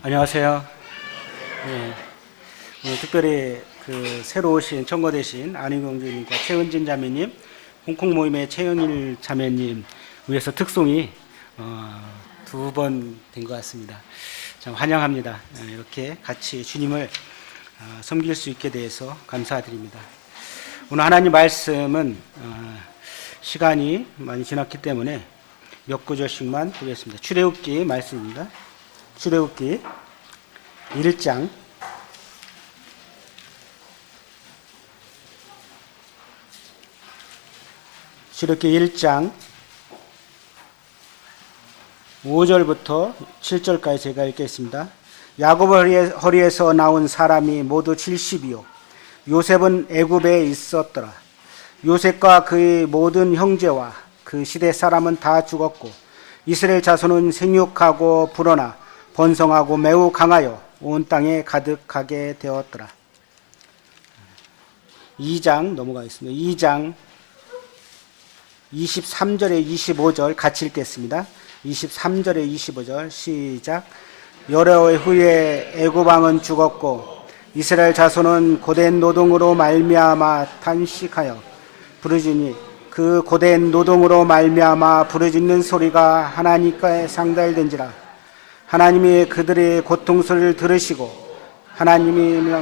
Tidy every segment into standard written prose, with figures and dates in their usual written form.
안녕하세요. 네, 오늘 특별히 새로 오신 청거되신 안희경주님과 최은진 자매님, 홍콩 모임의 최영일 자매님 위해서 특송이 두 번 된 것 같습니다. 참 환영합니다. 이렇게 같이 주님을 섬길 수 있게 돼서 감사드립니다. 오늘 하나님 말씀은 시간이 많이 지났기 때문에 몇 구절씩만 보겠습니다. 출애굽기 말씀입니다. 출애굽기 1장 출애굽기 1장 5절부터 7절까지 제가 읽겠습니다. 야곱 허리에서 나온 사람이 모두 70이요 요셉은 애굽에 있었더라. 요셉과 그의 모든 형제와 그 시대 사람은 다 죽었고 이스라엘 자손은 생육하고 불어나 번성하고 매우 강하여 온 땅에 가득하게 되었더라. 2장 넘어가겠습니다. 2장 23절에 25절 같이 읽겠습니다. 23절에 25절 시작. 여러 해 후에 애굽 왕은 죽었고 이스라엘 자손은 고된 노동으로 말미암아 탄식하여 부르짖니 그 고된 노동으로 말미암아 부르짖는 소리가 하나님께 상달된지라. 하나님이 그들의 고통 소리를 들으시고 하나님이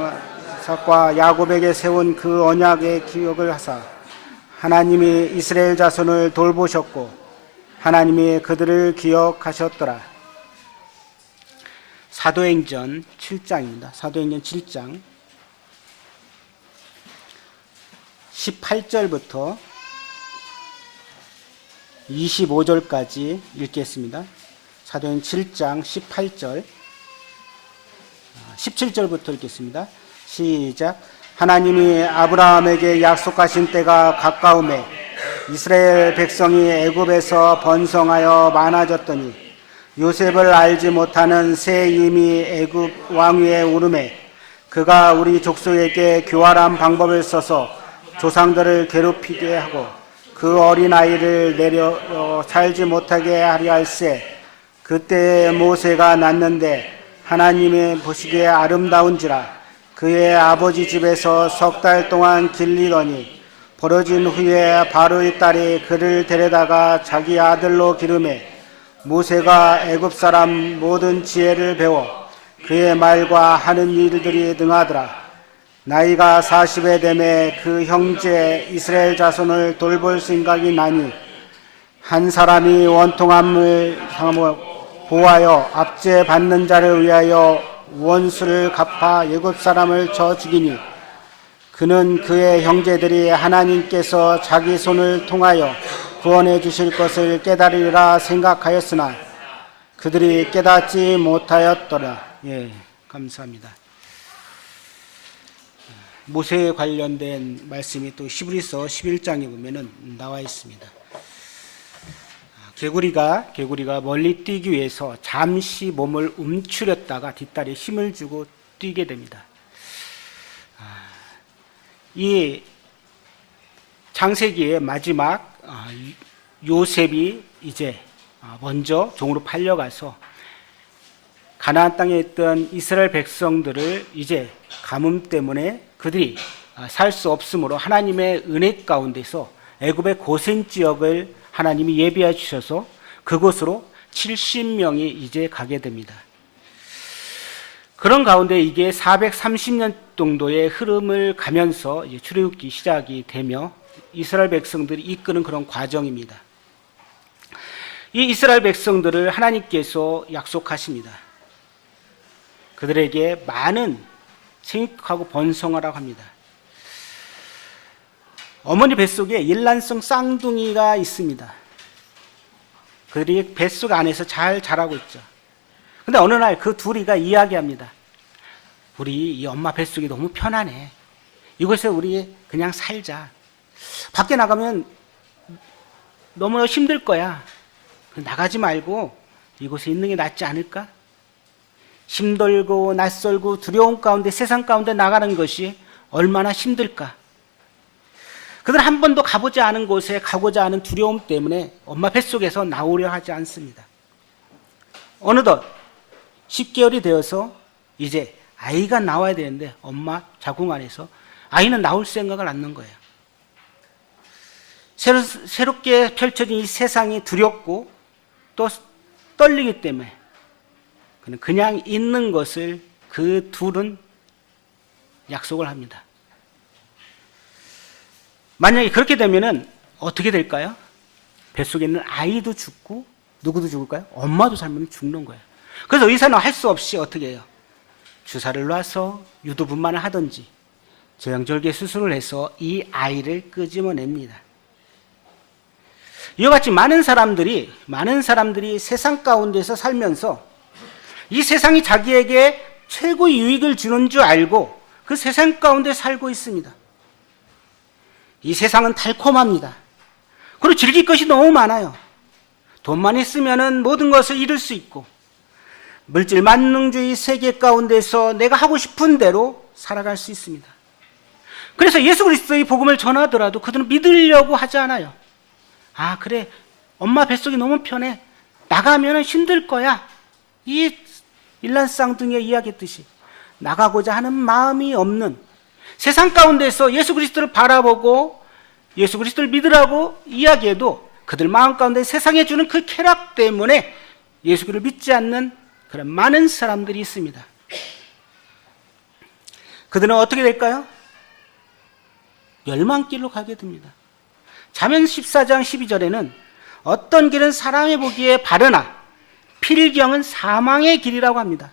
이삭과 야곱에게 세운 그 언약의 기억을 하사 하나님이 이스라엘 자손을 돌보셨고 하나님이 그들을 기억하셨더라. 사도행전 7장입니다. 사도행전 7장 18절부터 25절까지 읽겠습니다. 사도행전 7장 18절 17절부터 읽겠습니다. 시작. 하나님이 아브라함에게 약속하신 때가 가까우매 이스라엘 백성이 애굽에서 번성하여 많아졌더니 요셉을 알지 못하는 새 임이 애굽 왕위에 오르매 그가 우리 족속에게 교활한 방법을 써서 조상들을 괴롭히게 하고 그 어린아이를 내려 살지 못하게 하려 할세. 그때 모세가 낳는데 하나님의 보시기에 아름다운지라. 그의 아버지 집에서 석 달 동안 길리더니 벌어진 후에 바로의 딸이 그를 데려다가 자기 아들로 기르매 모세가 애굽 사람 모든 지혜를 배워 그의 말과 하는 일들이 능하더라. 나이가 40에 되매 그 형제 이스라엘 자손을 돌볼 생각이 나니 한 사람이 원통함을 보하여 압제 받는 자를 위하여 원수를 갚아 애굽 사람을 쳐 죽이니 그는 그의 형제들이 하나님께서 자기 손을 통하여 구원해 주실 것을 깨달으리라 생각하였으나 그들이 깨닫지 못하였더라. 예, 감사합니다. 모세에 관련된 말씀이 또 히브리서 11장에 보면은 나와 있습니다. 개구리가 멀리 뛰기 위해서 잠시 몸을 움츠렸다가 뒷다리에 힘을 주고 뛰게 됩니다. 이 창세기의 마지막 요셉이 이제 먼저 종으로 팔려가서 가나안 땅에 있던 이스라엘 백성들을 이제 가뭄 때문에 그들이 살 수 없으므로 하나님의 은혜 가운데서 애굽의 고센 지역을 하나님이 예비해 주셔서 그곳으로 70명이 이제 가게 됩니다. 그런 가운데 이게 430년 정도의 흐름을 가면서 이제 출애굽기 시작이 되며 이스라엘 백성들이 이끄는 그런 과정입니다. 이 이스라엘 백성들을 하나님께서 약속하십니다. 그들에게 많은 생육하고 번성하라고 합니다. 어머니 뱃속에 일란성 쌍둥이가 있습니다. 그들이 뱃속 안에서 잘 자라고 있죠. 근데 어느 날 그 둘이가 이야기합니다. 우리 이 엄마 뱃속이 너무 편하네. 이곳에 우리 그냥 살자. 밖에 나가면 너무 힘들 거야. 나가지 말고 이곳에 있는 게 낫지 않을까? 힘들고 낯설고 두려움 가운데 세상 가운데 나가는 것이 얼마나 힘들까? 그들은 한 번도 가보지 않은 곳에 가고자 하는 두려움 때문에 엄마 뱃속에서 나오려 하지 않습니다. 어느덧 10개월이 되어서 이제 아이가 나와야 되는데 엄마 자궁 안에서 아이는 나올 생각을 않는 거예요. 새롭게 펼쳐진 이 세상이 두렵고 또 떨리기 때문에 그냥 있는 것을 그 둘은 약속을 합니다. 만약에 그렇게 되면은 어떻게 될까요? 뱃속에 있는 아이도 죽고 누구도 죽을까요? 엄마도 살면 죽는 거예요. 그래서 의사는 할 수 없이 어떻게 해요? 주사를 놔서 유두분만을 하든지 제왕절개 수술을 해서 이 아이를 끄집어냅니다. 이와 같이 많은 사람들이 세상 가운데서 살면서 이 세상이 자기에게 최고의 유익을 주는 줄 알고 그 세상 가운데 살고 있습니다. 이 세상은 달콤합니다. 그리고 즐길 것이 너무 많아요. 돈만 있으면 모든 것을 이룰 수 있고 물질 만능주의 세계 가운데서 내가 하고 싶은 대로 살아갈 수 있습니다. 그래서 예수 그리스도의 복음을 전하더라도 그들은 믿으려고 하지 않아요. 아, 그래, 엄마 뱃속이 너무 편해, 나가면 힘들 거야. 이 일란쌍둥이가 이야기했듯이 나가고자 하는 마음이 없는, 세상 가운데서 예수 그리스도를 바라보고 예수 그리스도를 믿으라고 이야기해도 그들 마음 가운데 세상에 주는 그 쾌락 때문에 예수 그리스도를 믿지 않는 그런 많은 사람들이 있습니다. 그들은 어떻게 될까요? 멸망길로 가게 됩니다. 잠언 14장 12절에는 어떤 길은 사람이 보기에 바르나 필경은 사망의 길이라고 합니다.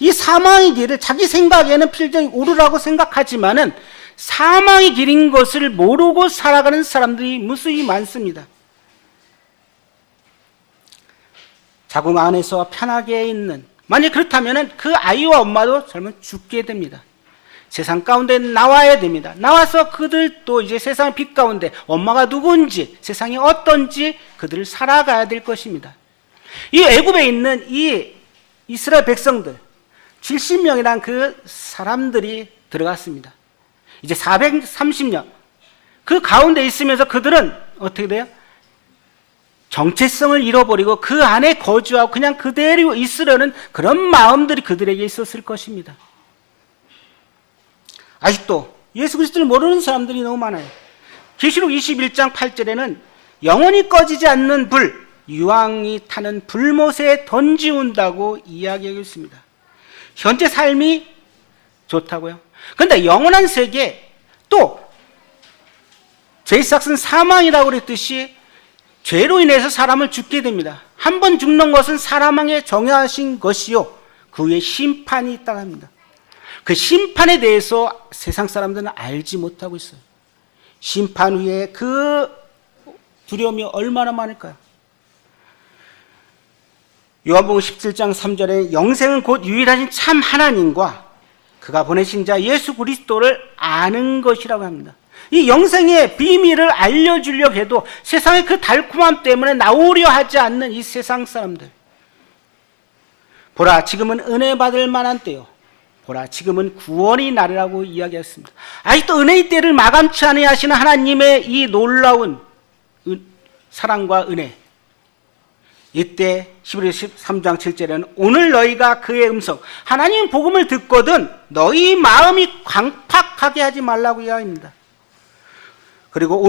이 사망의 길을 자기 생각에는 필경이 옳으라고 생각하지만은 사망의 길인 것을 모르고 살아가는 사람들이 무수히 많습니다. 자궁 안에서 편하게 있는, 만약 그렇다면 그 아이와 엄마도 젊은 죽게 됩니다. 세상 가운데 나와야 됩니다. 나와서 그들도 이제 세상의 빛 가운데 엄마가 누군지, 세상이 어떤지 그들을 살아가야 될 것입니다. 이 애굽에 있는 이 이스라엘 백성들 70명이란 그 사람들이 들어갔습니다. 이제 430년 그 가운데 있으면서 그들은 어떻게 돼요? 정체성을 잃어버리고 그 안에 거주하고 그냥 그대로 있으려는 그런 마음들이 그들에게 있었을 것입니다. 아직도 예수 그리스도를 모르는 사람들이 너무 많아요. 계시록 21장 8절에는 영원히 꺼지지 않는 불, 유황이 타는 불못에 던지운다고 이야기하고 있습니다. 현재 삶이 좋다고요? 그런데 영원한 세계, 또 죄의 삭은 사망이라고 그랬듯이 죄로 인해서 사람을 죽게 됩니다. 한 번 죽는 것은 사람에게 정하신 것이요, 그 후에 심판이 있다고 합니다. 그 심판에 대해서 세상 사람들은 알지 못하고 있어요. 심판 후에 그 두려움이 얼마나 많을까요? 요한복음 17장 3절에 영생은 곧 유일하신 참 하나님과 그가 보내신 자 예수 그리스도를 아는 것이라고 합니다. 이 영생의 비밀을 알려주려고 해도 세상의 그 달콤함 때문에 나오려 하지 않는 이 세상 사람들. 보라, 지금은 은혜 받을 만한 때요, 보라, 지금은 구원이 나리라고 이야기했습니다. 아직도 은혜의 때를 마감치 아니하시는 하나님의 이 놀라운 사랑과 은혜. 이때 히브리서 13장 7절에는 오늘 너희가 그의 음성, 하나님 복음을 듣거든 너희 마음이 광팍하게 하지 말라고 이야기합니다. 그리고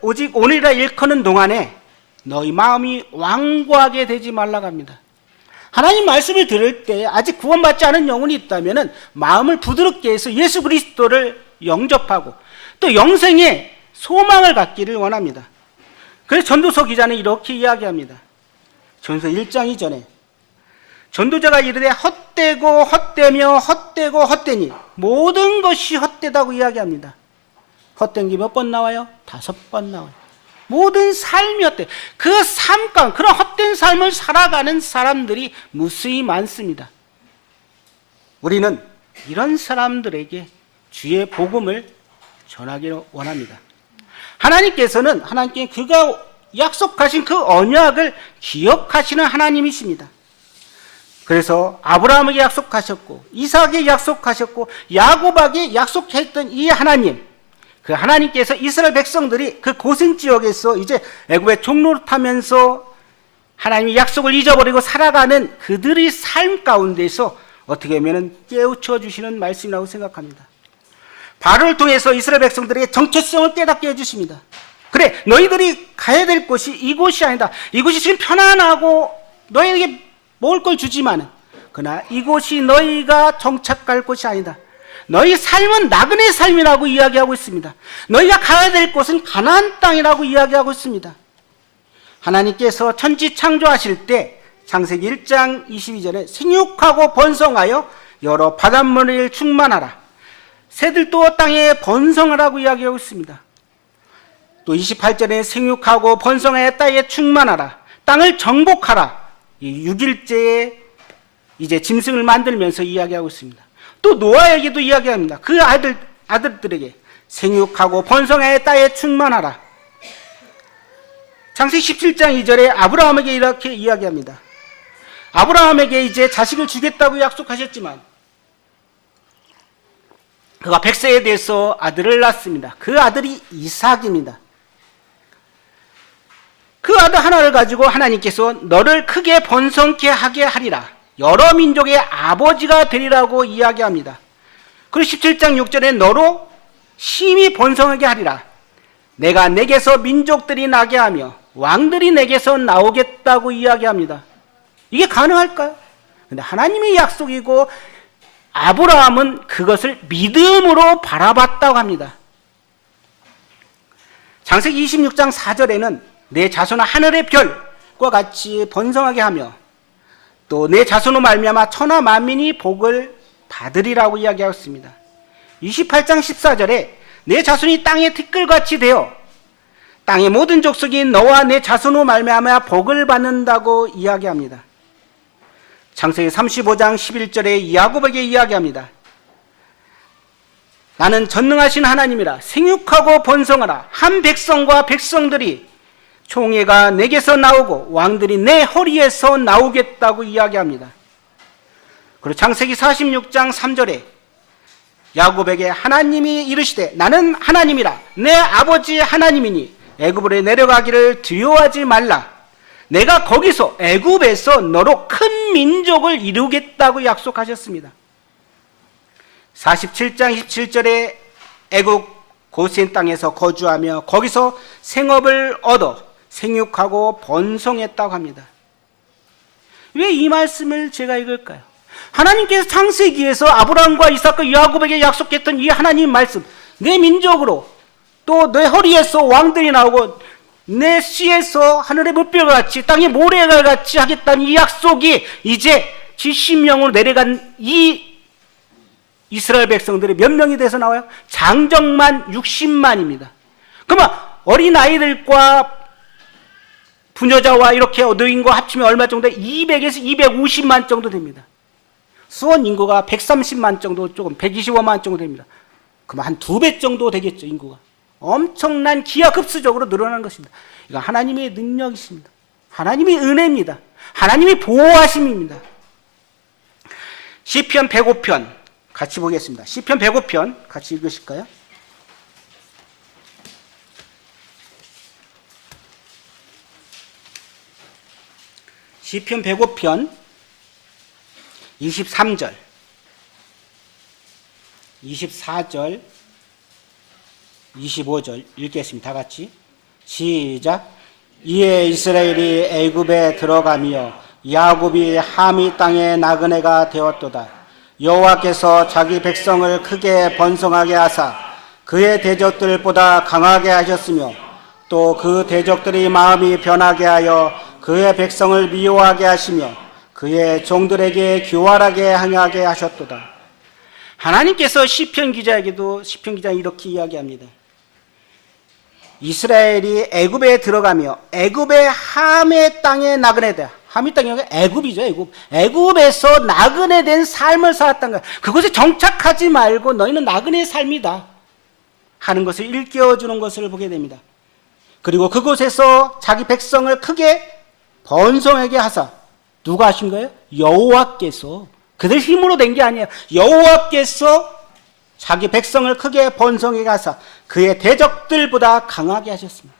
오직 오늘이라 일컫는 동안에 너희 마음이 완고하게 되지 말라고 합니다. 하나님 말씀을 들을 때 아직 구원받지 않은 영혼이 있다면 마음을 부드럽게 해서 예수 그리스도를 영접하고 또 영생의 소망을 갖기를 원합니다. 그래서 전도서 기자는 이렇게 이야기합니다. 전도서 1장 2절에 전도자가 이르되 헛되고 헛되며 헛되고 헛되니 모든 것이 헛되다고 이야기합니다. 헛된 게 몇 번 나와요? 5번 나와요. 모든 삶이 헛돼. 그 삶감, 그런 헛된 삶을 살아가는 사람들이 무수히 많습니다. 우리는 이런 사람들에게 주의 복음을 전하기를 원합니다. 하나님께서는 그가 약속하신 그 언약을 기억하시는 하나님이십니다. 그래서 아브라함에게 약속하셨고 이삭에게 약속하셨고 야곱에게 약속했던 이 하나님, 그 하나님께서 이스라엘 백성들이 그 고생 지역에서 이제 애굽의 종로를 타면서 하나님의 약속을 잊어버리고 살아가는 그들의 삶 가운데서 어떻게 보면 깨우쳐 주시는 말씀이라고 생각합니다. 바로를 통해서 이스라엘 백성들에게 정체성을 깨닫게 해주십니다. 그래, 너희들이 가야 될 곳이 이곳이 아니다. 이곳이 지금 편안하고 너희에게 먹을 걸 주지만은, 그러나 이곳이 너희가 정착할 곳이 아니다. 너희 삶은 나그네 삶이라고 이야기하고 있습니다. 너희가 가야 될 곳은 가나안 땅이라고 이야기하고 있습니다. 하나님께서 천지 창조하실 때 창세기 1장 22절에 생육하고 번성하여 여러 바닷물을 충만하라, 새들도 땅에 번성하라고 이야기하고 있습니다. 또 28절에 생육하고 번성하여 땅에 충만하라, 땅을 정복하라, 이 6일째에 이제 짐승을 만들면서 이야기하고 있습니다. 또 노아에게도 이야기합니다. 그 아들들에게 생육하고 번성하여 땅에 충만하라. 창세기 17장 2절에 아브라함에게 이렇게 이야기합니다. 아브라함에게 이제 자식을 주겠다고 약속하셨지만 그가 100세에 대해서 아들을 낳습니다. 그 아들이 이삭입니다. 그 아들 하나를 가지고 하나님께서 너를 크게 번성케 하게 하리라, 여러 민족의 아버지가 되리라고 이야기합니다. 그리고 17장 6절에 너로 심히 번성하게 하리라, 내가 내게서 민족들이 나게 하며 왕들이 내게서 나오겠다고 이야기합니다. 이게 가능할까요? 근데 하나님의 약속이고 아브라함은 그것을 믿음으로 바라봤다고 합니다. 창세기 26장 4절에는 내 자손은 하늘의 별과 같이 번성하게 하며 또 내 자손으로 말미암아 천하 만민이 복을 받으리라고 이야기하였습니다. 28장 14절에 내 자손이 땅의 티끌같이 되어 땅의 모든 족속이 너와 내 자손으로 말미암아 복을 받는다고 이야기합니다. 창세기 35장 11절에 야곱에게 이야기합니다. 나는 전능하신 하나님이라, 생육하고 번성하라, 한 백성과 백성들이 총회가 내게서 나오고 왕들이 내 허리에서 나오겠다고 이야기합니다. 그리고 창세기 46장 3절에 야곱에게 하나님이 이르시되 나는 하나님이라, 내 아버지 하나님이니 애굽으로 내려가기를 두려워하지 말라, 내가 거기서 애굽에서 너로 큰 민족을 이루겠다고 약속하셨습니다. 47장 27절에 애굽 고센 땅에서 거주하며 거기서 생업을 얻어 생육하고 번성했다고 합니다. 왜 이 말씀을 제가 읽을까요? 하나님께서 창세기에서 아브라함과 이삭과 야곱에게 약속했던 이 하나님 말씀, 내 민족으로 또 내 허리에서 왕들이 나오고 내 씨에서 하늘의 물결과 같이 땅의 모래가 같이 하겠다는 이 약속이 이제 70명으로 내려간 이 이스라엘 백성들이 몇 명이 돼서 나와요? 장정만 60만입니다. 그러면 어린아이들과 부녀자와 이렇게 노인과 합치면 얼마 정도? 200에서 250만 정도 됩니다. 수원 인구가 130만 정도, 조금 125만 정도 됩니다. 그럼 한 2배 정도 되겠죠, 인구가. 엄청난 기하급수적으로 늘어난 것입니다. 이건 하나님의 능력이십니다. 하나님의 은혜입니다. 하나님의 보호하심입니다. 시편 105편 같이 보겠습니다. 시편 105편 같이 읽으실까요? 시편 105편 23절 24절 25절 읽겠습니다. 다 같이 시작. 이에 이스라엘이 애굽에 들어가며 야곱이 함이 땅에 나그네가 되었도다. 여호와께서 자기 백성을 크게 번성하게 하사 그의 대적들보다 강하게 하셨으며 또 그 대적들이 마음이 변하게 하여 그의 백성을 미워하게 하시며 그의 종들에게 교활하게 행하게 하셨도다. 하나님께서 시편 기자에게도 시편 기자 이렇게 이야기합니다. 이스라엘이 애굽에 들어가며 애굽의 함의 땅에 나그네다. 함의 땅이 애굽이죠. 애굽에서 나그네된 삶을 살았다는 거야. 그곳에 정착하지 말고 너희는 나그네의 삶이다 하는 것을 일깨워주는 것을 보게 됩니다. 그리고 그곳에서 자기 백성을 크게 번성하게 하사, 누가 하신 거예요? 여호와께서. 그들 힘으로 된 게 아니에요. 여호와께서 자기 백성을 크게 번성하게 하사 그의 대적들보다 강하게 하셨습니다.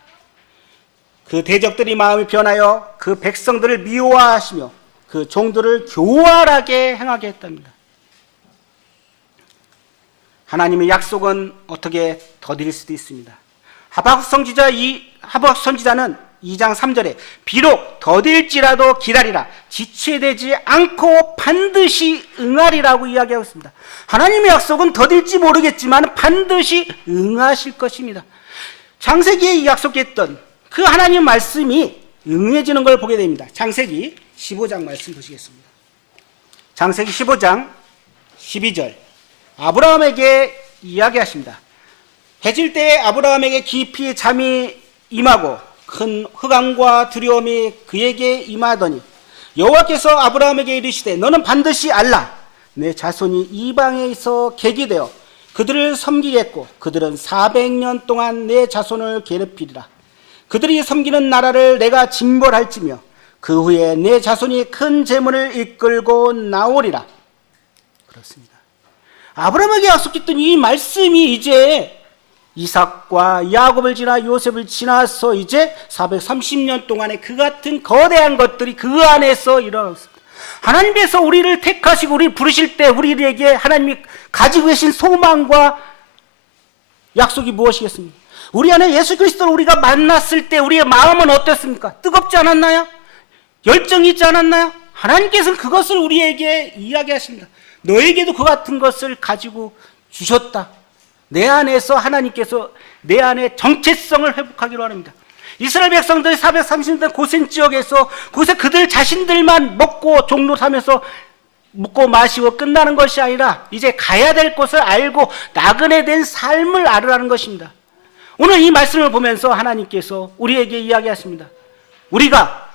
그 대적들이 마음이 변하여 그 백성들을 미워하시며 그 종들을 교활하게 행하게 했답니다. 하나님의 약속은 어떻게 더딜 수도 있습니다. 하박국 선지자는 2장 3절에 비록 더딜지라도 기다리라 지체되지 않고 반드시 응하리라고 이야기하고 있습니다. 하나님의 약속은 더딜지 모르겠지만 반드시 응하실 것입니다. 창세기에 약속했던 그 하나님 말씀이 응해지는 걸 보게 됩니다. 창세기 15장 말씀 보시겠습니다. 창세기 15장 12절 아브라함에게 이야기하십니다. 해질 때 아브라함에게 깊이 잠이 임하고 큰 흑암과 두려움이 그에게 임하더니 여호와께서 아브라함에게 이르시되 너는 반드시 알라 내 자손이 이방에서 객이 되어 그들을 섬기겠고 그들은 400년 동안 내 자손을 괴롭히리라. 그들이 섬기는 나라를 내가 징벌할지며 그 후에 내 자손이 큰 재물을 이끌고 나오리라. 그렇습니다. 아브라함에게 약속했던 이 말씀이 이제 이삭과 야곱을 지나 요셉을 지나서 이제 430년 동안에 그 같은 거대한 것들이 그 안에서 일어났습니다. 하나님께서 우리를 택하시고 우리 부르실 때 우리에게 하나님이 가지고 계신 소망과 약속이 무엇이겠습니까? 우리 안에 예수 그리스도를 우리가 만났을 때 우리의 마음은 어땠습니까? 뜨겁지 않았나요? 열정이 있지 않았나요? 하나님께서는 그것을 우리에게 이야기하십니다. 너에게도 그 같은 것을 가지고 주셨다. 내 안에서 하나님께서 내 안에 정체성을 회복하기로 합니다. 이스라엘 백성들이 430년 고센 지역에서 그곳에 그들 자신들만 먹고 종로 사면서 먹고 마시고 끝나는 것이 아니라 이제 가야 될 곳을 알고 나그네 된 삶을 알으라는 것입니다. 오늘 이 말씀을 보면서 하나님께서 우리에게 이야기하십니다. 우리가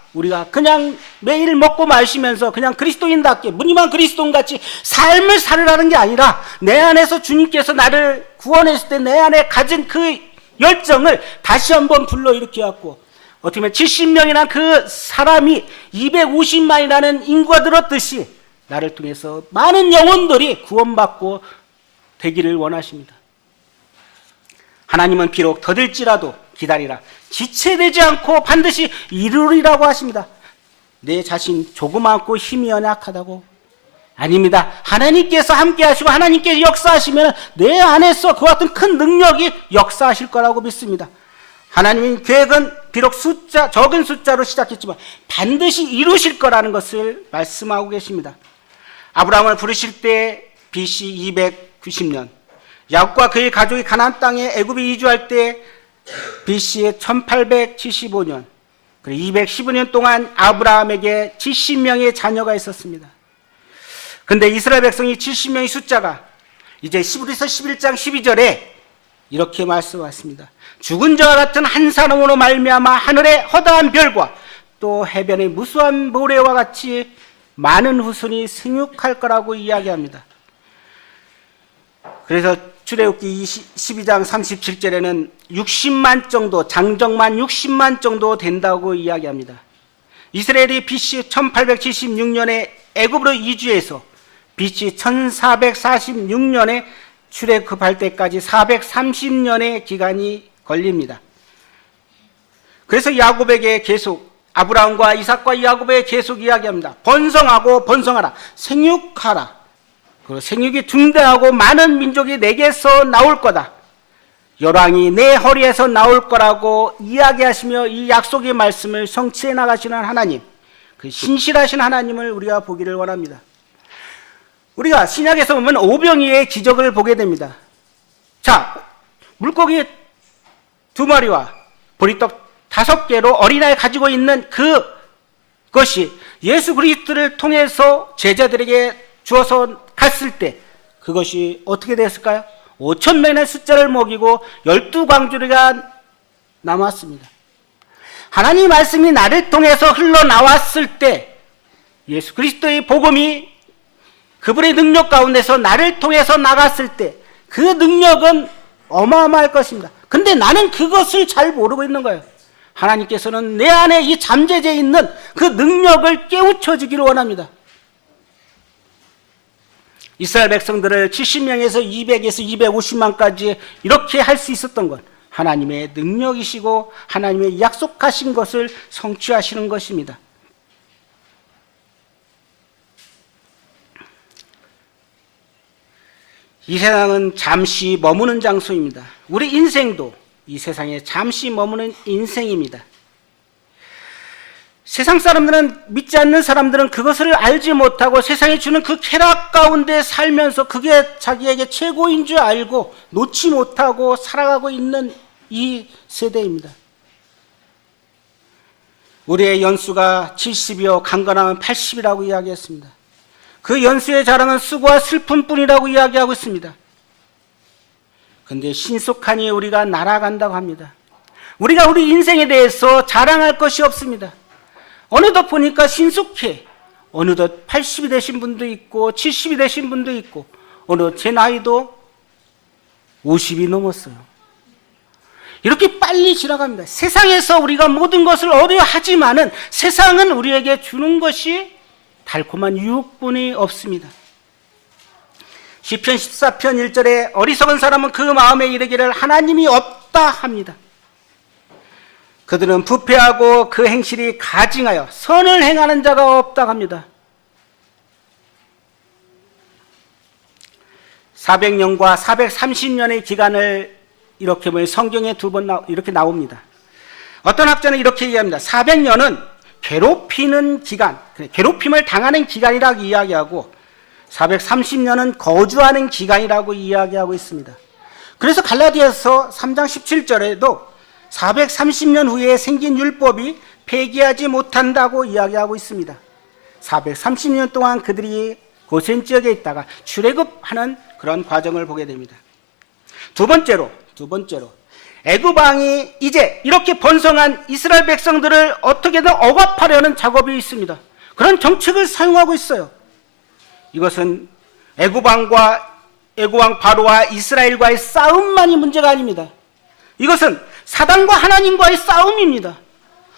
그냥 매일 먹고 마시면서 그냥 그리스도인답게 무늬만 그리스도인같이 삶을 살으라는 게 아니라 내 안에서 주님께서 나를 구원했을 때 내 안에 가진 그 열정을 다시 한번 불러일으켜갖고 어떻게 보면 70명이나 그 사람이 250만이라는 인구가 들었듯이 나를 통해서 많은 영혼들이 구원받고 되기를 원하십니다. 하나님은 비록 더딜지라도 기다리라 지체되지 않고 반드시 이루리라고 하십니다. 내 자신 조그맣고 힘이 연약하다고? 아닙니다. 하나님께서 함께 하시고 하나님께서 역사하시면 내 안에서 그와 같은 큰 능력이 역사하실 거라고 믿습니다. 하나님의 계획은 비록 적은 숫자로 시작했지만 반드시 이루실 거라는 것을 말씀하고 계십니다. 아브라함을 부르실 때 BC 290년 야곱과 그의 가족이 가나안 땅에 애굽에 이주할 때 BC에 1875년 그리고 215년 동안 아브라함에게 70명의 자녀가 있었습니다. 그런데 이스라엘 백성이 70명의 숫자가 이제 히브리서 11장 12절에 이렇게 말씀하십니다. 죽은 자와 같은 한 사람으로 말미암아 하늘의 허다한 별과 또 해변의 무수한 모래와 같이 많은 후손이 생육할 거라고 이야기합니다. 그래서 출애굽기 12장 37절에는 60만 정도, 장정만 60만 정도 된다고 이야기합니다. 이스라엘이 BC 1876년에 애굽으로 이주해서 BC 1446년에 출애굽할 때까지 430년의 기간이 걸립니다. 그래서 야곱에게 계속 아브라함과 이삭과 야곱에게 계속 이야기합니다. 번성하고 번성하라, 생육하라. 그 생육이 중대하고 많은 민족이 내게서 나올 거다. 열왕이 내 허리에서 나올 거라고 이야기하시며 이 약속의 말씀을 성취해 나가시는 하나님, 그 신실하신 하나님을 우리가 보기를 원합니다. 우리가 신약에서 보면 오병이의 기적을 보게 됩니다. 자, 물고기 2마리와 보리떡 5개로 어린아이 가지고 있는 그것이 예수 그리스도를 통해서 제자들에게 주어서 갔을 때 그것이 어떻게 됐을까요? 5,000명의 숫자를 먹이고 12광주리가 남았습니다. 하나님 말씀이 나를 통해서 흘러나왔을 때 예수 그리스도의 복음이 그분의 능력 가운데서 나를 통해서 나갔을 때 그 능력은 어마어마할 것입니다. 근데 나는 그것을 잘 모르고 있는 거예요. 하나님께서는 내 안에 이 잠재되어 있는 그 능력을 깨우쳐 주기를 원합니다. 이스라엘 백성들을 70명에서 200에서 250만까지 이렇게 할 수 있었던 것, 하나님의 능력이시고 하나님의 약속하신 것을 성취하시는 것입니다. 이 세상은 잠시 머무는 장소입니다. 우리 인생도 이 세상에 잠시 머무는 인생입니다. 세상 사람들은, 믿지 않는 사람들은 그것을 알지 못하고 세상이 주는 그 쾌락 가운데 살면서 그게 자기에게 최고인 줄 알고 놓지 못하고 살아가고 있는 이 세대입니다. 우리의 연수가 70이요 강건하면 80이라고 이야기했습니다. 그 연수의 자랑은 수고와 슬픔뿐이라고 이야기하고 있습니다. 그런데 신속하니 우리가 날아간다고 합니다. 우리가 우리 인생에 대해서 자랑할 것이 없습니다. 어느덧 보니까 신속해. 어느덧 80이 되신 분도 있고 70이 되신 분도 있고 어느덧 제 나이도 50이 넘었어요. 이렇게 빨리 지나갑니다. 세상에서 우리가 모든 것을 얻어야 하지만은 세상은 우리에게 주는 것이 달콤한 유혹뿐이 없습니다. 시편 14편 1절에 어리석은 사람은 그 마음에 이르기를 하나님이 없다 합니다. 그들은 부패하고 그 행실이 가증하여 선을 행하는 자가 없다 합니다. 400년과 430년의 기간을 이렇게 보면 성경에 두 번 이렇게 나옵니다. 어떤 학자는 이렇게 이야기합니다. 400년은 괴롭히는 기간, 괴롭힘을 당하는 기간이라고 이야기하고 430년은 거주하는 기간이라고 이야기하고 있습니다. 그래서 갈라디아서 3장 17절에도 430년 후에 생긴 율법이 폐기하지 못한다고 이야기하고 있습니다. 430년 동안 그들이 고센 지역에 있다가 출애굽하는 그런 과정을 보게 됩니다. 두 번째로 애굽 왕이 이제 이렇게 번성한 이스라엘 백성들을 어떻게든 억압하려는 작업이 있습니다. 그런 정책을 사용하고 있어요. 이것은 애굽 왕 바로와 이스라엘과의 싸움만이 문제가 아닙니다. 이것은 사단과 하나님과의 싸움입니다.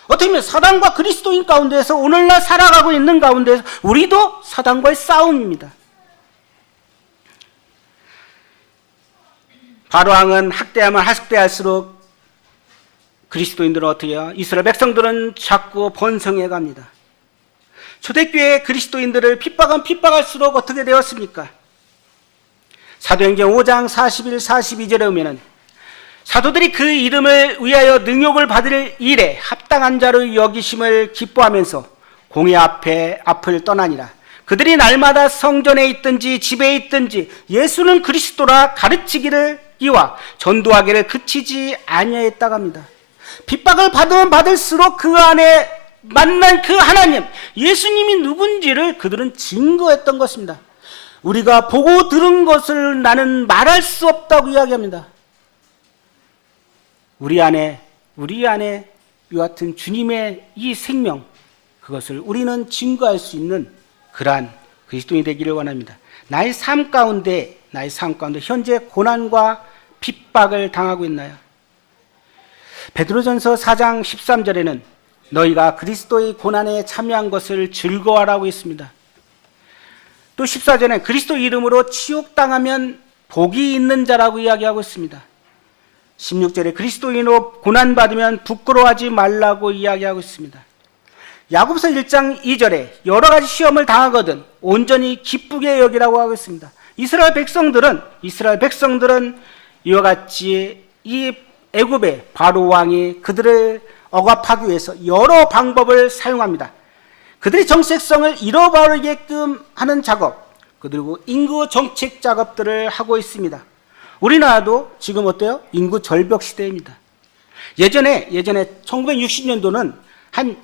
어떻게 보면 사단과 그리스도인 가운데에서 오늘날 살아가고 있는 가운데에서 우리도 사단과의 싸움입니다. 바로왕은 학대하면 학대할수록 그리스도인들은 어떻게 해요? 이스라엘 백성들은 자꾸 번성해 갑니다. 초대교회 그리스도인들을 핍박은 핍박할수록 어떻게 되었습니까? 사도행전 5장 41, 42절에 보면은 사도들이 그 이름을 위하여 능욕을 받을 일에 합당한 자로 여기심을 기뻐하면서 공회 앞을 떠나니라. 그들이 날마다 성전에 있든지 집에 있든지 예수는 그리스도라 가르치기를 이와 전도하기를 그치지 아니하였다고 합니다. 핍박을 받으면 받을수록 그 안에 만난 그 하나님, 예수님이 누군지를 그들은 증거했던 것입니다. 우리가 보고 들은 것을 나는 말할 수 없다고 이야기합니다. 우리 안에 이와 같은 주님의 이 생명, 그것을 우리는 증거할 수 있는 그러한 그리스도인이 되기를 원합니다. 나의 삶 가운데 현재 고난과 핍박을 당하고 있나요? 베드로전서 4장 13절에는 너희가 그리스도의 고난에 참여한 것을 즐거워하라고 했습니다. 또 14절에 그리스도 이름으로 치욕당하면 복이 있는 자라고 이야기하고 있습니다. 16절에 그리스도인으로 고난받으면 부끄러워하지 말라고 이야기하고 있습니다. 야고보서 1장 2절에 여러 가지 시험을 당하거든 온전히 기쁘게 여기라고 하고 있습니다. 이스라엘 백성들은 이와 같이 이 애굽의 바로 왕이 그들을 억압하기 위해서 여러 방법을 사용합니다. 그들의 정체성을 잃어버리게끔 하는 작업, 그리고 인구 정책 작업들을 하고 있습니다. 우리나라도 지금 어때요? 인구 절벽 시대입니다. 예전에 1960년도는 한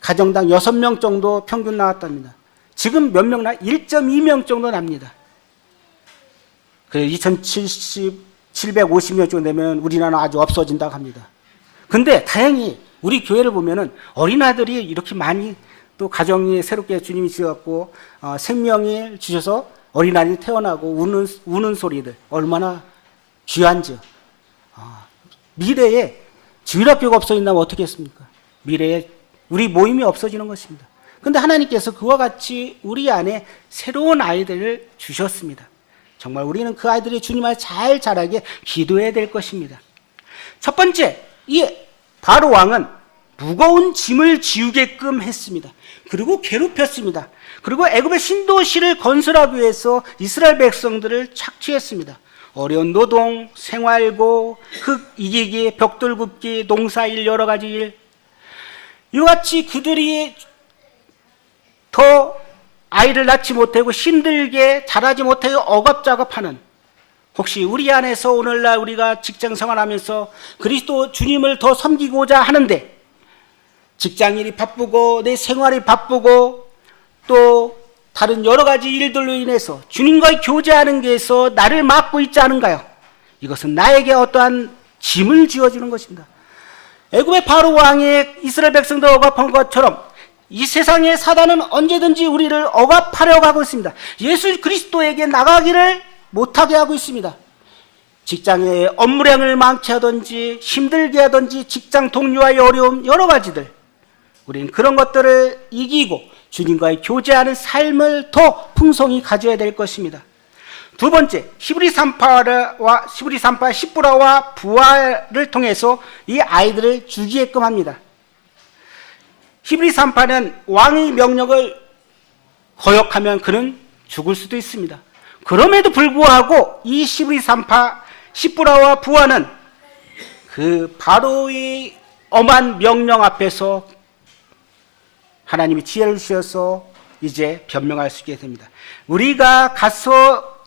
가정당 6명 정도 평균 나왔답니다. 지금 몇 명 나? 1.2명 정도 납니다. 그 2750년 정도 되면 우리나라는 아주 없어진다고 합니다. 근데 다행히 우리 교회를 보면은 어린아들이 이렇게 많이 또 가정이 새롭게 주님이 주셔갖고 생명을 주셔서 어린아이들이 태어나고 우는 소리들 얼마나 귀한지요. 미래에 주일학교가 없어진다면 어떻게 했습니까? 미래에 우리 모임이 없어지는 것입니다. 그런데 하나님께서 그와 같이 우리 안에 새로운 아이들을 주셨습니다. 정말 우리는 그 아이들이 주님 안에 잘 자라게 기도해야 될 것입니다. 첫 번째, 이 바로 왕은 무거운 짐을 지우게끔 했습니다. 그리고 괴롭혔습니다. 그리고 애굽의 신도시를 건설하기 위해서 이스라엘 백성들을 착취했습니다. 어려운 노동, 생활고, 흙 이기기, 벽돌 굽기, 농사일, 여러 가지 일. 이같이 그들이 더 아이를 낳지 못하고 힘들게 자라지 못하고 억압작업하는, 혹시 우리 안에서 오늘날 우리가 직장 생활하면서 그리스도 주님을 더 섬기고자 하는데 직장일이 바쁘고 내 생활이 바쁘고 또 다른 여러 가지 일들로 인해서 주님과의 교제하는 게에서 나를 막고 있지 않은가요? 이것은 나에게 어떠한 짐을 지어주는 것입니다. 애굽의 바로 왕의 이스라엘 백성들 억압한 것처럼 이 세상의 사단은 언제든지 우리를 억압하려고 하고 있습니다. 예수 그리스도에게 나가기를 못하게 하고 있습니다. 직장의 업무량을 망치하든지 힘들게 하든지 직장 동료와의 어려움 여러 가지들, 우리는 그런 것들을 이기고 주님과의 교제하는 삶을 더 풍성히 가져야 될 것입니다. 두 번째, 히브리 산파 십부라와 부하를 통해서 이 아이들을 죽이게끔 합니다. 히브리 산파는 왕의 명령을 거역하면 그는 죽을 수도 있습니다. 그럼에도 불구하고 이 히브리 산파 십부라와 부하는 그 바로의 엄한 명령 앞에서 하나님이 지혜를 주셔서 이제 변명할 수 있게 됩니다. 우리가 가서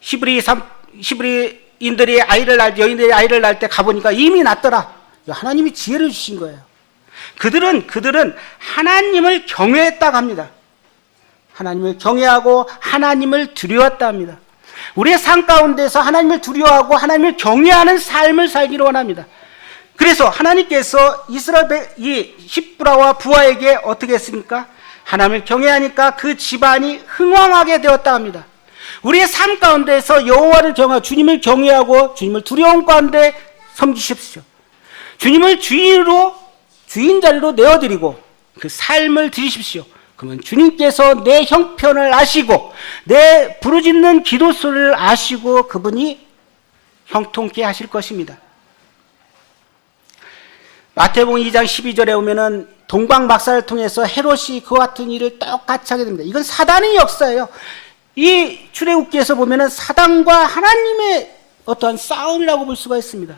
히브리인들이 아이를 낳을 때, 여인들이 아이를 낳을 때 가보니까 이미 낳더라. 하나님이 지혜를 주신 거예요. 그들은 하나님을 경외했다고 합니다. 하나님을 경외하고 하나님을 두려웠다 합니다. 우리의 삶 가운데서 하나님을 두려워하고 하나님을 경외하는 삶을 살기를 원합니다. 그래서 하나님께서 이 십부라와 부하에게 어떻게 했습니까? 하나님을 경외하니까 그 집안이 흥왕하게 되었다 합니다. 우리의 삶 가운데서 여호와를 경외하고 주님을 경외하고 주님을 두려운 가운데 섬기십시오. 주님을 주인 자리로 내어드리고 그 삶을 드리십시오. 그러면 주님께서 내 형편을 아시고 내 부르짖는 기도 소리를 아시고 그분이 형통케 하실 것입니다. 마태복음 2장 12절에 오면은 동방박사를 통해서 헤롯이 그와 같은 일을 똑같이 하게 됩니다. 이건 사단의 역사예요. 이 출애굽기에서 보면은 사단과 하나님의 어떠한 싸움이라고 볼 수가 있습니다.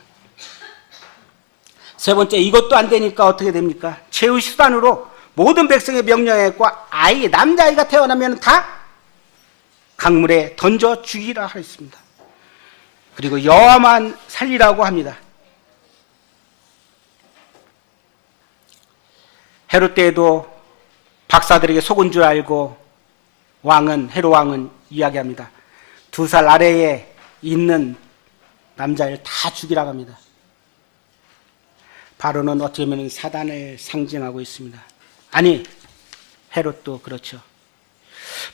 세 번째, 이것도 안 되니까 어떻게 됩니까? 최후 수단으로 모든 백성의 명령했고 남자아이가 태어나면 다 강물에 던져 죽이라 하였습니다. 그리고 여아만 살리라고 합니다. 헤롯 때에도 박사들에게 속은 줄 알고 헤롯 왕은 이야기합니다. 2살 아래에 있는 남자를 다 죽이라고 합니다. 바로는 어떻게 보면 사단을 상징하고 있습니다. 아니, 헤롯도 그렇죠.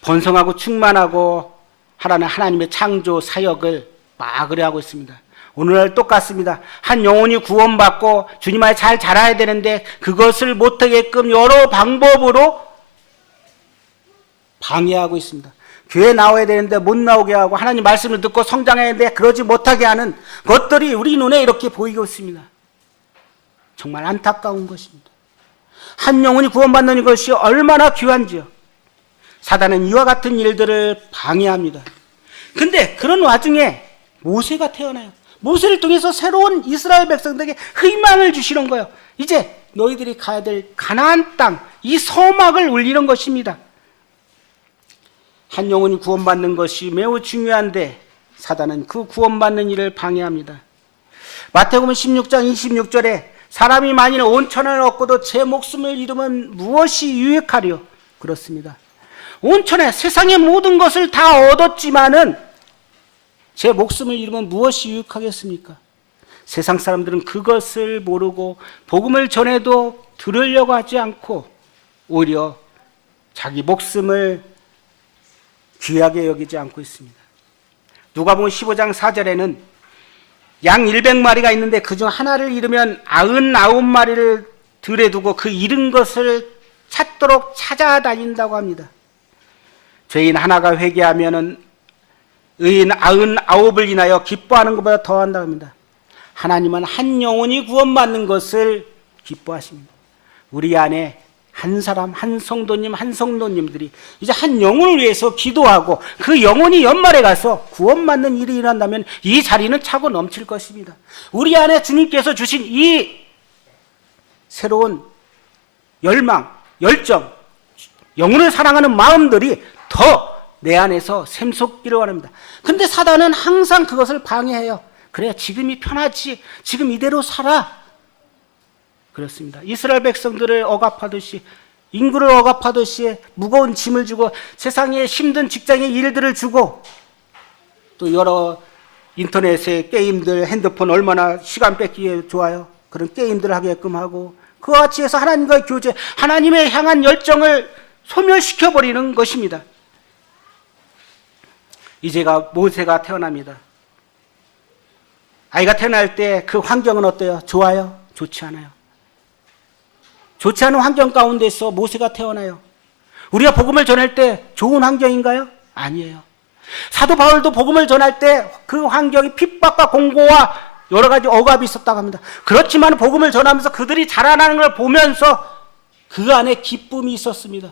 번성하고 충만하고 하라는 하나님의 창조 사역을 막으려 하고 있습니다. 오늘날 똑같습니다. 한 영혼이 구원받고 주님 안에 잘 자라야 되는데 그것을 못하게끔 여러 방법으로 방해하고 있습니다. 교회 나와야 되는데 못 나오게 하고 하나님 말씀을 듣고 성장해야 되는데 그러지 못하게 하는 것들이 우리 눈에 이렇게 보이고 있습니다. 정말 안타까운 것입니다. 한 영혼이 구원받는 것이 얼마나 귀한지요. 사단은 이와 같은 일들을 방해합니다. 근데 그런 와중에 모세가 태어나요. 모세를 통해서 새로운 이스라엘 백성들에게 희망을 주시는 거예요. 이제 너희들이 가야 될 가나안 땅, 이 서막을 울리는 것입니다. 한 영혼이 구원받는 것이 매우 중요한데 사단은 그 구원받는 일을 방해합니다. 마태복음 16장 26절에 사람이 만일 온천을 얻고도 제 목숨을 잃으면 무엇이 유익하리요? 그렇습니다. 온천에 세상의 모든 것을 다 얻었지만은 제 목숨을 잃으면 무엇이 유익하겠습니까? 세상 사람들은 그것을 모르고 복음을 전해도 들으려고 하지 않고 오히려 자기 목숨을 귀하게 여기지 않고 있습니다. 누가복음 15장 4절에는 양 100마리가 있는데 그중 하나를 잃으면 99마리를 들에 두고 그 잃은 것을 찾도록 찾아다닌다고 합니다. 죄인 하나가 회개하면은 의인 99을 인하여 기뻐하는 것보다 더한다고 합니다. 하나님은 한 영혼이 구원받는 것을 기뻐하십니다. 우리 안에 한 사람, 한 성도님, 한 성도님들이 이제 한 영혼을 위해서 기도하고 그 영혼이 연말에 가서 구원받는 일이 일어난다면 이 자리는 차고 넘칠 것입니다. 우리 안에 주님께서 주신 이 새로운 열망, 열정, 영혼을 사랑하는 마음들이 더 내 안에서 샘솟기를 원합니다. 근데 사단은 항상 그것을 방해해요. 그래, 지금이 편하지. 지금 이대로 살아. 그렇습니다. 이스라엘 백성들을 억압하듯이, 인구를 억압하듯이 무거운 짐을 주고 세상에 힘든 직장의 일들을 주고 또 여러 인터넷의 게임들, 핸드폰 얼마나 시간 뺏기에 좋아요. 그런 게임들을 하게끔 하고 그와 같이 해서 하나님과의 교제, 하나님의 향한 열정을 소멸시켜버리는 것입니다. 이제가 모세가 태어납니다. 아이가 태어날 때 그 환경은 어때요? 좋아요? 좋지 않아요? 좋지 않은 환경 가운데서 모세가 태어나요. 우리가 복음을 전할 때 좋은 환경인가요? 아니에요. 사도 바울도 복음을 전할 때 그 환경이 핍박과 공고와 여러 가지 억압이 있었다고 합니다. 그렇지만 복음을 전하면서 그들이 자라나는 걸 보면서 그 안에 기쁨이 있었습니다.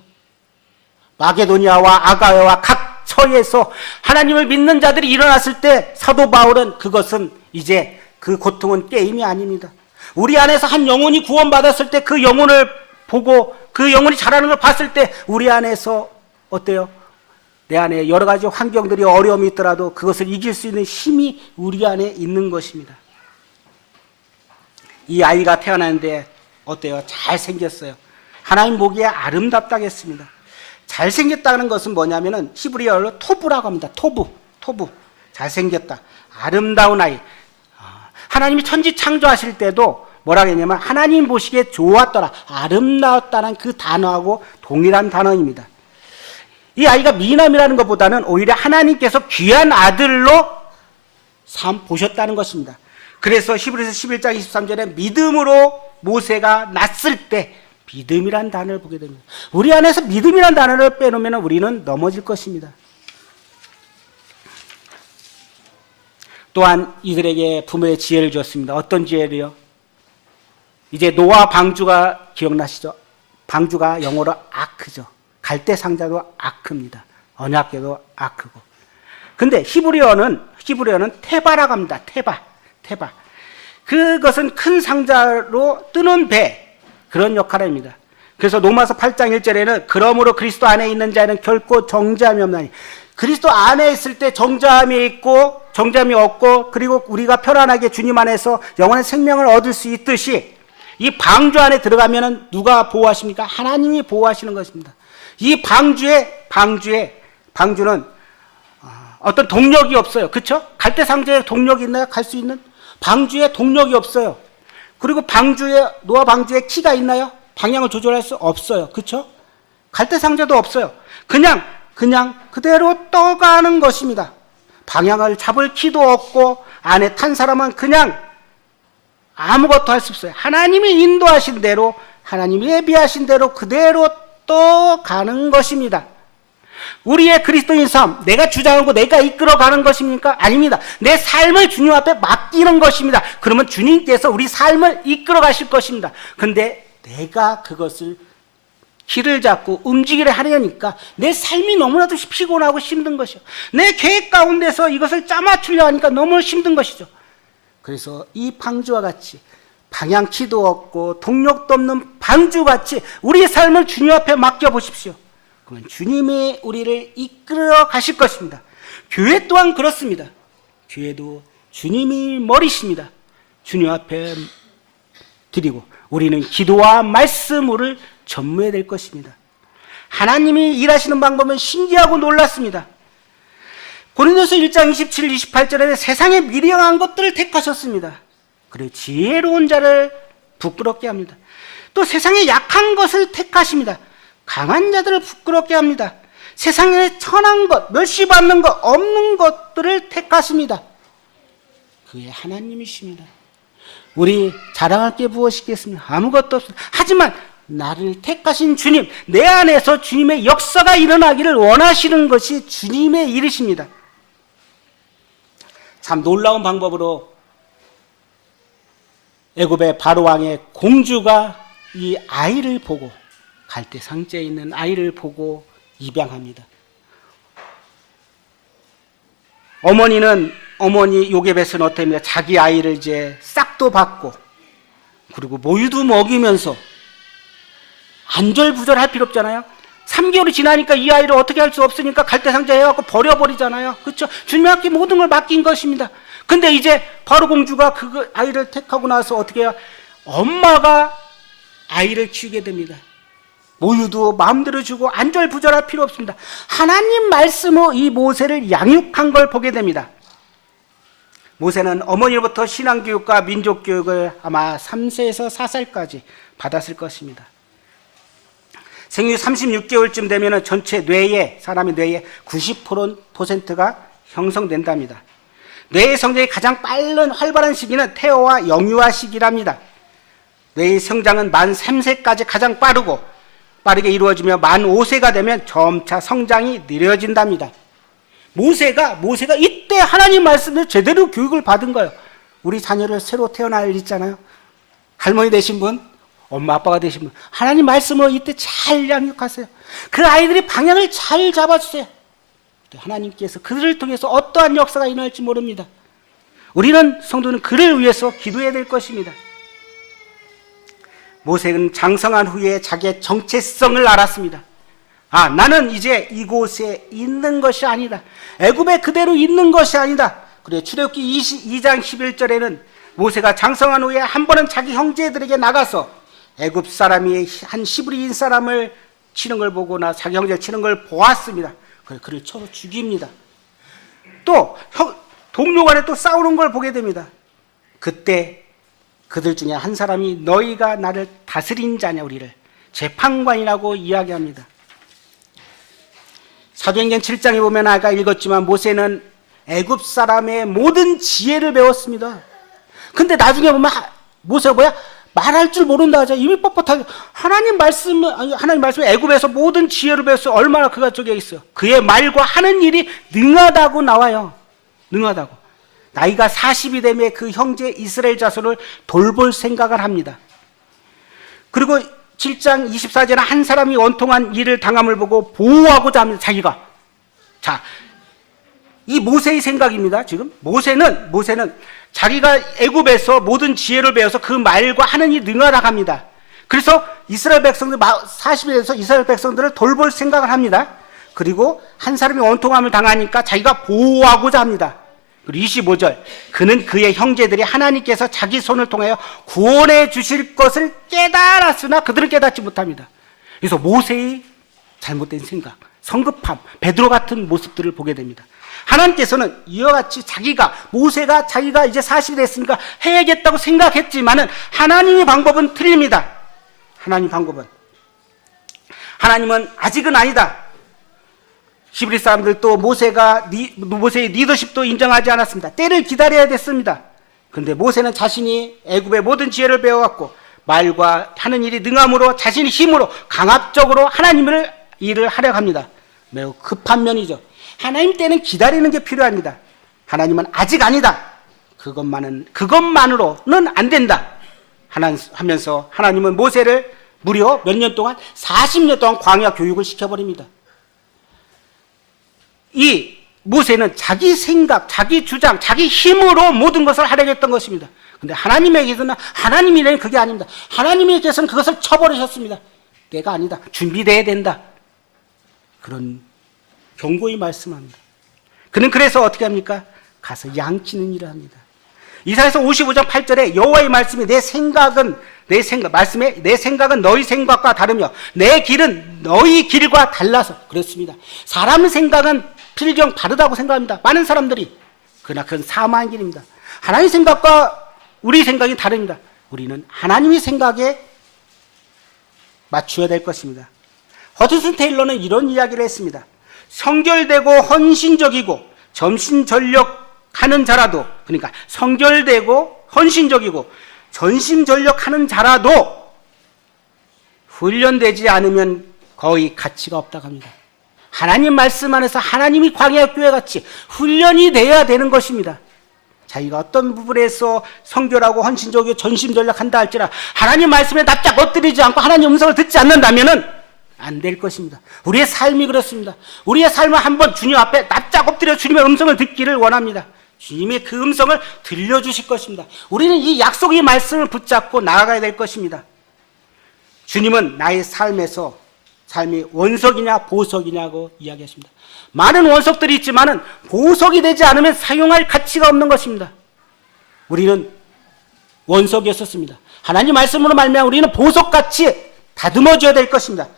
마게도니아와 아가야와 각 처에서 하나님을 믿는 자들이 일어났을 때 사도 바울은 그것은 이제 그 고통은 게임이 아닙니다. 우리 안에서 한 영혼이 구원받았을 때 그 영혼을 보고 그 영혼이 자라는 걸 봤을 때 우리 안에서 어때요? 내 안에 여러 가지 환경들이 어려움이 있더라도 그것을 이길 수 있는 힘이 우리 안에 있는 것입니다. 이 아이가 태어났는데 어때요? 잘생겼어요. 하나님 보기에 아름답다고 했습니다. 잘생겼다는 것은 뭐냐면은 히브리어로 토부라고 합니다. 토부. 잘생겼다. 아름다운 아이. 하나님이 천지 창조하실 때도 뭐라고 했냐면 하나님 보시기에 좋았더라, 아름다웠다는 그 단어하고 동일한 단어입니다. 이 아이가 미남이라는 것보다는 오히려 하나님께서 귀한 아들로 보셨다는 것입니다. 그래서 히브리서 11장 23절에 믿음으로 모세가 났을 때 믿음이란 단어를 보게 됩니다. 우리 안에서 믿음이란 단어를 빼놓으면 우리는 넘어질 것입니다. 또한 이들에게 부모의 지혜를 주었습니다. 어떤 지혜를요? 이제 노아 방주가 기억나시죠? 방주가 영어로 아크죠. 갈대 상자도 아크입니다. 언약궤도 아크고. 근데 히브리어는 테바라고 합니다. 테바. 그것은 큰 상자로 뜨는 배, 그런 역할을 합니다. 그래서 로마서 8장 1절에는 그러므로 그리스도 안에 있는 자는 결코 정죄함이 없나니, 그리스도 안에 있을 때 정죄함이 있고 정죄함이 없고, 그리고 우리가 편안하게 주님 안에서 영원한 생명을 얻을 수 있듯이 이 방주 안에 들어가면은 누가 보호하십니까? 하나님이 보호하시는 것입니다. 이 방주는 어떤 동력이 없어요. 그렇죠? 갈대 상자에 동력이 있나요? 갈 수 있는? 방주에 동력이 없어요. 그리고 노아 방주에 키가 있나요? 방향을 조절할 수 없어요. 그렇죠? 갈대 상자도 없어요. 그냥 그대로 떠가는 것입니다. 방향을 잡을 키도 없고 안에 탄 사람은 그냥 아무것도 할 수 없어요. 하나님이 인도하신 대로, 하나님이 예비하신 대로 그대로 떠가는 것입니다. 우리의 그리스도인 삶, 내가 주장하고 내가 이끌어가는 것입니까? 아닙니다. 내 삶을 주님 앞에 맡기는 것입니다. 그러면 주님께서 우리 삶을 이끌어 가실 것입니다. 근데 내가 그것을 길을 잡고 움직이려 하려니까 내 삶이 너무나도 피곤하고 힘든 것이요. 내 계획 가운데서 이것을 짜맞추려 하니까 너무 힘든 것이죠. 그래서 이 방주와 같이 방향키도 없고 동력도 없는 방주같이 우리의 삶을 주님 앞에 맡겨보십시오. 그러면 주님이 우리를 이끌어 가실 것입니다. 교회 또한 그렇습니다. 교회도 주님이 머리십니다. 주님 앞에 드리고 우리는 기도와 말씀을 전무해야 될 것입니다. 하나님이 일하시는 방법은 신기하고 놀랐습니다. 고린도서 1장 27, 28절에 세상에 미련한 것들을 택하셨습니다. 그리고 지혜로운 자를 부끄럽게 합니다. 또 세상에 약한 것을 택하십니다. 강한 자들을 부끄럽게 합니다. 세상에 천한 것, 멸시받는 것, 없는 것들을 택하십니다. 그게 하나님이십니다. 우리 자랑할 게 무엇이겠습니까? 아무것도 없습니다. 하지만 나를 택하신 주님, 내 안에서 주님의 역사가 일어나기를 원하시는 것이 주님의 일이십니다. 참 놀라운 방법으로 애굽의 바로 왕의 공주가 이 아이를 보고, 갈대 상자에 있는 아이를 보고 입양합니다. 어머니 요게벳은 어떻습니까? 자기 아이를 이제 싹도 받고, 그리고 모유도 먹이면서, 안절부절할 필요 없잖아요. 3개월이 지나니까 이 아이를 어떻게 할 수 없으니까 갈대 상자 해갖고 버려버리잖아요. 그렇죠? 주님께 모든 걸 맡긴 것입니다. 근데 이제 바로 공주가 그 아이를 택하고 나서 어떻게 해요? 엄마가 아이를 키우게 됩니다. 모유도 마음대로 주고 안절부절할 필요 없습니다. 하나님 말씀으로 이 모세를 양육한 걸 보게 됩니다. 모세는 어머니로부터 신앙교육과 민족교육을 아마 3세에서 4살까지 받았을 것입니다. 생후 36개월쯤 되면 전체 사람의 뇌의 90%가 형성된답니다. 뇌의 성장이 가장 빠른 활발한 시기는 태어와 영유아 시기랍니다. 뇌의 성장은 만 3세까지 가장 빠르게 이루어지며 만 5세가 되면 점차 성장이 느려진답니다. 모세가 이때 하나님 말씀을 제대로 교육을 받은 거예요. 우리 자녀를 새로 태어날 일 있잖아요. 할머니 되신 분, 엄마 아빠가 되신 분, 하나님 말씀으로 이때 잘 양육하세요. 그 아이들이 방향을 잘 잡아주세요. 하나님께서 그들을 통해서 어떠한 역사가 일어날지 모릅니다. 우리는 성도는 그를 위해서 기도해야 될 것입니다. 모세는 장성한 후에 자기의 정체성을 알았습니다. 나는 이제 이곳에 있는 것이 아니다. 애굽에 그대로 있는 것이 아니다. 그래, 출애굽기 22장 11절에는 모세가 장성한 후에 한 번은 자기 형제들에게 나가서 애굽 사람이 한 히브리인 사람을 치는 걸 보거나 자기 형제를 치는 걸 보았습니다. 그를 쳐 죽입니다. 또 동료 간에 또 싸우는 걸 보게 됩니다. 그때 그들 중에 한 사람이 너희가 나를 다스린 자냐, 우리를 재판관이라고 이야기합니다. 사도행전 7장에 보면 아까 읽었지만 모세는 애굽 사람의 모든 지혜를 배웠습니다. 근데 나중에 보면 모세가 말할 줄 모른다 하자. 이미 뻣뻣하게 하나님 말씀에 애굽에서 모든 지혜를 배웠어요. 얼마나 그가 저기 있어요. 그의 말과 하는 일이 능하다고 나와요. 능하다고. 나이가 40이 되면 그 형제 이스라엘 자손을 돌볼 생각을 합니다. 그리고 7장 24절에 한 사람이 원통한 일을 당함을 보고 보호하고자 합니다. 자기가. 자, 이 모세의 생각입니다. 지금 모세는 자기가 애굽에서 모든 지혜를 배워서 그 말과 하는 일이 능하다고 합니다. 그래서 이스라엘 백성들 40이 돼서 이스라엘 백성들을 돌볼 생각을 합니다. 그리고 한 사람이 원통함을 당하니까 자기가 보호하고자 합니다. 그리고 25절, 그는 그의 형제들이 하나님께서 자기 손을 통하여 구원해 주실 것을 깨달았으나 그들은 깨닫지 못합니다. 그래서 모세의 잘못된 생각, 성급함, 베드로 같은 모습들을 보게 됩니다. 하나님께서는 이와 같이 모세가 자기가 이제 40이 됐으니까 해야겠다고 생각했지만은 하나님의 방법은 틀립니다. 하나님은 아직은 아니다. 히브리 사람들도 모세의 리더십도 인정하지 않았습니다. 때를 기다려야 됐습니다. 그런데 모세는 자신이 애굽의 모든 지혜를 배워왔고 말과 하는 일이 능함으로 자신의 힘으로 강압적으로 하나님을 일을 하려고 합니다. 매우 급한 면이죠. 하나님 때는 기다리는 게 필요합니다. 하나님은 아직 아니다. 그것만으로는 안 된다. 하면서 하나님은 모세를 무려 몇 년 동안 40년 동안 광야 교육을 시켜버립니다. 이 모세는 자기 생각, 자기 주장, 자기 힘으로 모든 것을 하려고 했던 것입니다. 그런데 하나님에게서는 하나님이라는 그게 아닙니다. 하나님께서는 그것을 쳐버리셨습니다. 때가 아니다. 준비돼야 된다. 그런 경고히 말씀합니다. 그는 그래서 어떻게 합니까? 가서 양치는 일을 합니다. 이사야서 55장 8절에 여호와의 말씀이 내 생각은 너희 생각과 다르며 내 길은 너희 길과 달라서 그렇습니다. 사람 생각은 필경 다르다고 생각합니다. 많은 사람들이. 그러나 그건 사망의 길입니다. 하나님의 생각과 우리 생각이 다릅니다. 우리는 하나님의 생각에 맞춰야 될 것입니다. 허드슨 테일러는 이런 이야기를 했습니다. 성결되고 헌신적이고 전심전력하는 자라도, 그러니까 성결되고 헌신적이고 전심전력하는 자라도 훈련되지 않으면 거의 가치가 없다고 합니다. 하나님 말씀 안에서 하나님이 광야 교회 같이 훈련이 돼야 되는 것입니다. 자기가 어떤 부분에서 성결하고 헌신적이고 전심전력한다 할지라 하나님 말씀에 납작 엎드리지 않고 하나님 음성을 듣지 않는다면은 안 될 것입니다. 우리의 삶이 그렇습니다. 우리의 삶을 한번 주님 앞에 납작 엎드려 주님의 음성을 듣기를 원합니다. 주님의 그 음성을 들려주실 것입니다. 우리는 이 약속의 말씀을 붙잡고 나아가야 될 것입니다. 주님은 나의 삶에서 삶이 원석이냐 보석이냐고 이야기했습니다. 많은 원석들이 있지만은 보석이 되지 않으면 사용할 가치가 없는 것입니다. 우리는 원석이었었습니다. 하나님 말씀으로 말미암아 우리는 보석같이 다듬어져야 될 것입니다.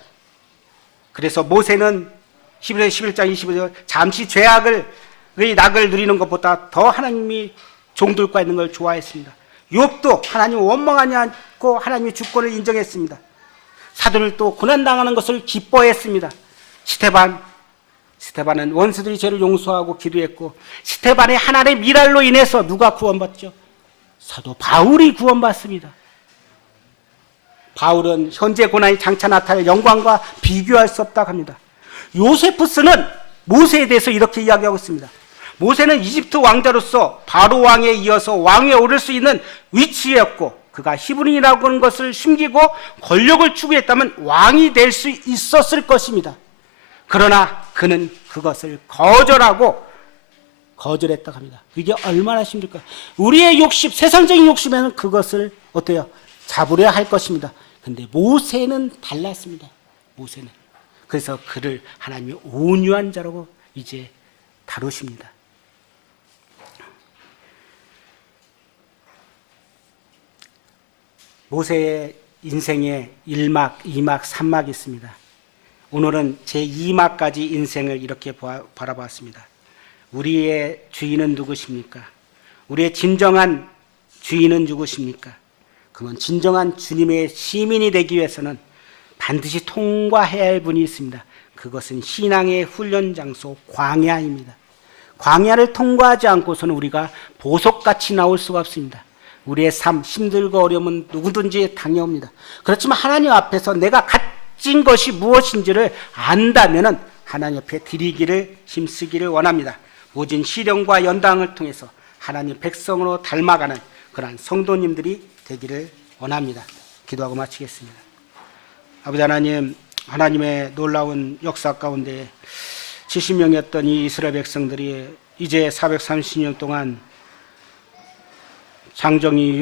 그래서 모세는 히브리 11장 25절 잠시 죄악의 낙을 누리는 것보다 더 하나님이 종들과 있는 걸 좋아했습니다. 욥도 하나님 원망하지 않고 하나님의 주권을 인정했습니다. 사도들도 고난당하는 것을 기뻐했습니다. 스테반은 원수들이 죄를 용서하고 기도했고 스테반의 하나님의 미랄로 인해서 누가 구원받죠? 사도 바울이 구원받습니다. 바울은 현재 고난이 장차 나타날 영광과 비교할 수 없다고 합니다. 요세푸스는 모세에 대해서 이렇게 이야기하고 있습니다. 모세는 이집트 왕자로서 바로 왕에 이어서 왕위에 오를 수 있는 위치였고 그가 히브리인이라고 하는 것을 숨기고 권력을 추구했다면 왕이 될 수 있었을 것입니다. 그러나 그는 그것을 거절했다고 합니다. 이게 얼마나 힘들까요? 우리의 욕심, 세상적인 욕심에는 그것을 어때요? 잡으려 할 것입니다. 근데 모세는 달랐습니다. 모세는. 그래서 그를 하나님이 온유한 자라고 이제 다루십니다. 모세의 인생에 1막, 2막, 3막이 있습니다. 오늘은 제 2막까지 인생을 이렇게 바라봤습니다. 우리의 주인은 누구십니까? 우리의 진정한 주인은 누구십니까? 그건 진정한 주님의 시민이 되기 위해서는 반드시 통과해야 할 분이 있습니다. 그것은 신앙의 훈련 장소 광야입니다. 광야를 통과하지 않고서는 우리가 보석같이 나올 수가 없습니다. 우리의 삶, 힘들고 어려움은 누구든지 당해옵니다. 그렇지만 하나님 앞에서 내가 가진 것이 무엇인지를 안다면은 하나님 앞에 드리기를 힘쓰기를 원합니다. 모진 시련과 연당을 통해서 하나님 백성으로 닮아가는 그러한 성도님들이 되기를 원합니다. 기도하고 마치겠습니다. 아버지 하나님, 하나님의 놀라운 역사 가운데 70명이었던 이 이스라엘 백성들이 이제 430년 동안 장정이